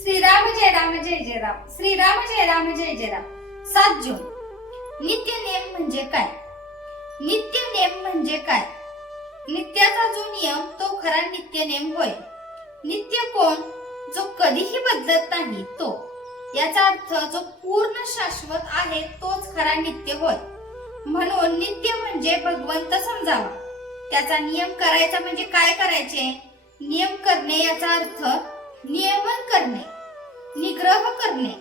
श्रीराम जय राम जय जय राम. श्रीराम जय राम जय जय राम. 7 जून. नित्य नेम म्हणजे काय? नित्य नेम म्हणजे काय? नित्याचा जो नियम तो खरा नित्य नेम होय. नित्य कोण? जो कधीही बदलत नाही तो. याचा अर्थ जो पूर्ण शाश्वत आहे तोच खरा नित्य होय. म्हणून नित्य म्हणजे भगवंत समजावा. त्याचा नियम करायचा म्हणजे काय करायचे? नियम करणे याचा अर्थ नियमन करणे, निग्रह करणे,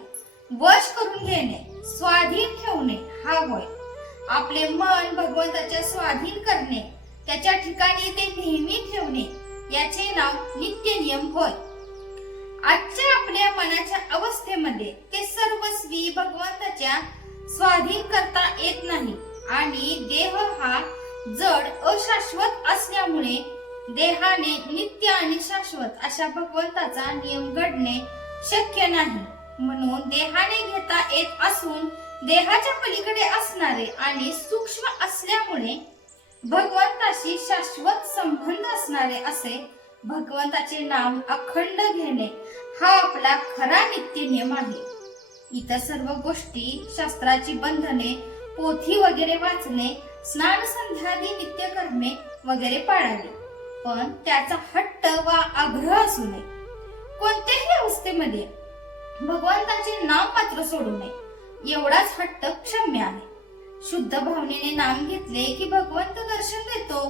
वश करून घेणे, स्वाधीन ठेवणे हा होय. आपले मन भगवंताच्या स्वाधीन करणे, त्याच्या ठिकाणी ते नेहमी ठेवणे याचे नाव नित्य नियम होय. आजच्या आपल्या मनाच्या अवस्थेमध्ये ते सर्वस्वी भगवंताच्या स्वाधीन करता येत नाही आणि देह हा जड अशाश्वत असल्यामुळे देहाने नित्य आणि शाश्वत अशा भगवंताचा नियम घडणे शक्य नाही. म्हणून देहाने घेता येत असून देहाच्या पलीकडे असणारे आणि सूक्ष्म असल्यामुळे भगवंताशी शाश्वत संबंध असणारे असे भगवंताचे नाम अखंड घेणे हा आपला खरा नित्य नियम आहे. इतर सर्व गोष्टी, शास्त्राची बंधने, पोथी वगैरे वाचणे, स्नान संध्यादी नित्य करणे वगैरे पाळावे, पण त्याचा हट्ट वा आग्रह असू नये. कोणत्याही अवस्थेमध्ये भगवंताचे नाम मात्र सोडू नये एवढाच हट्ट क्षम्य आहे. शुद्ध भावनेने नाम घेतले की भगवंत दर्शन देतो.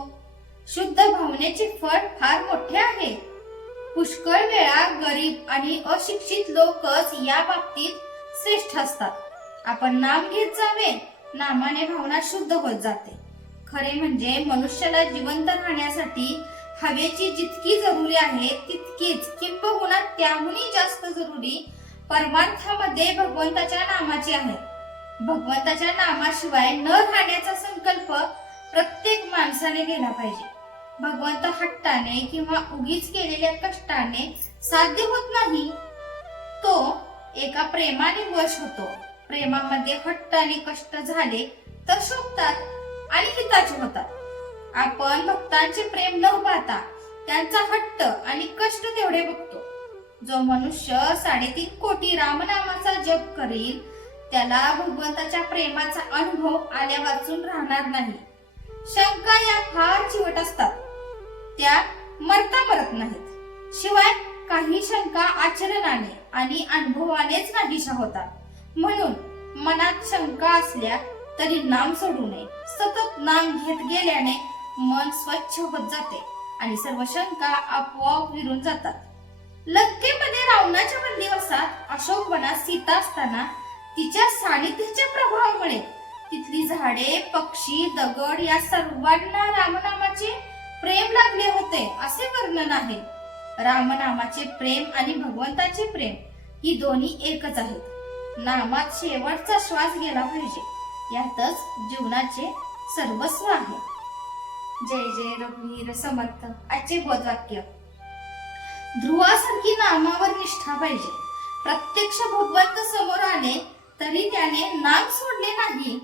शुद्ध भावनेचे फळ फार मोठे आहे. पुष्कळ वेळा गरीब आणि अशिक्षित लोकच या बाबतीत श्रेष्ठ असतात. आपण नाम घेत जावे, नामाने भावना शुद्ध होत जाते. खरे म्हणजे मनुष्याला जिवंत राहण्यासाठी हवेची जितकी जरुरी आहे तितकीच किंबहुना त्याहूनही जास्त जरुरी परमार्थामध्ये भगवंताच्या नामाची आहे. भगवंताच्या नामाशिवाय न राहण्याचा संकल्प प्रत्येक माणसाने केला पाहिजे. भगवंत हट्टाने किंवा उगीच केलेल्या कष्टाने साध्य होत नाही. तो एका प्रेमाने वश होतो. प्रेमामध्ये हट्ट आणि कष्ट झाले तर शोभतात आणि हिताचे होतात. आपण भक्तांचे प्रेम न पाहता त्यांचा हट्ट आणि कष्ट तेवढे बघतो. जो मनुष्य 3.5 कोटी रामनामाचा जप करील त्याला भगवंताच्या प्रेमाचा अनुभव आल्या वाचून राहणार नाही. शंका या फार चिवट असतात, त्या मरता मरत नाहीत. शिवाय काही शंका आचरणाने आणि अनुभवानेच नाहीशा होतात. म्हणून मनात शंका असल्या तरी नाम सोडू नये. सतत नाम घेत गेल्याने मन स्वच्छ होत जाते आणि सर्व शंका आपोआप विरून जातात. लंकेमध्ये रावणाच्या बंदिवासात अशोकवनात सीता असताना तिच्या सानिध्याच्या प्रभावामुळे तिथली झाडे, पक्षी, दगड या सर्वांना रामनामाचे प्रेम लागले होते असे वर्णन आहे. रामनामाचे प्रेम आणि भगवंताचे प्रेम ही दोन्ही एकच आहेत. नामात शेवटचा श्वास गेला पाहिजे, यातच जीवनाचे सर्वस्व आहे. जय जय रघुवीर समर्थ. आजचे बोधवाक्य: ध्रुवासारखी नामावर निष्ठा पाहिजे. प्रत्यक्ष भगवंत समोर आले तरी त्याने नाम सोडले नाही